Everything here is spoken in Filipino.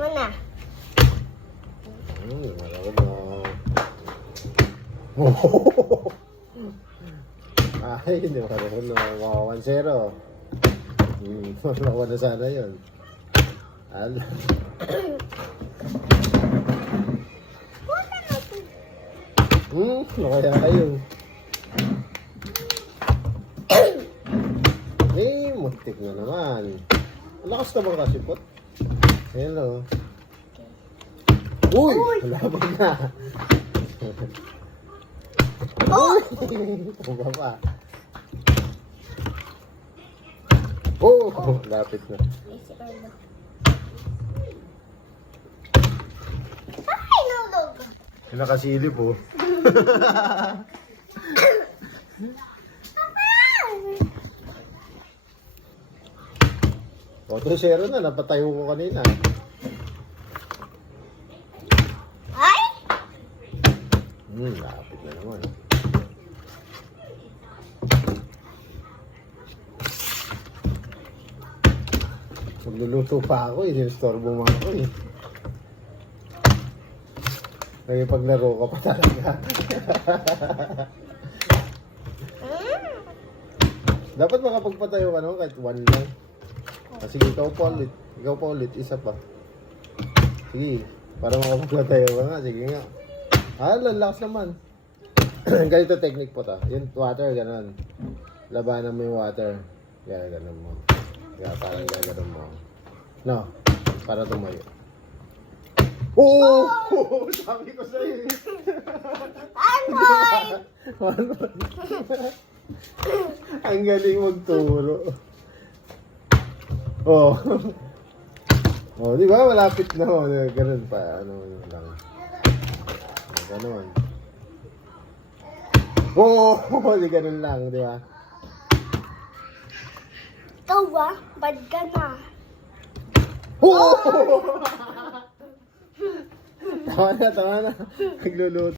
Mana? Marunong. Ay, hindi marunong. Wow, 1-0. Wala na sana yun. Ala. Kaya kayo. Muntik na naman. Lakas ka bang kasipot? Hello. Uy! Laban na. Uga pa. Lapit na. Ay, nulog. Nakasilip oh. O, 2-0 na. Napatayo ko kanina. Ay! Lapit na naman. Magluluto pa ako eh. Sinistorbo mo ako eh. Kaya paglaro ka pa talaga. Dapat makapagpatayo ka naman kahit 1 lang. Sige, ikaw pa ulit. Ikaw pa ulit. Isa pa. Sige. Para makapagpatayo ka nga. Sige nga. Lalakas naman. Ganito technique po ta. Yung water, gano'n. Labanan mo yung water. Kaya gano'n mo. Kaya parang gano'n mo. No. Para tumayo. Sabi ko sa'yo. Anoy! Ang galing magturo. Di ba? Malapit na. Ganun pa. Ano lang. Ganun. Di ganun lang. Di ba? Ikaw ba? Bad ka na. Tama na. Nagluluto.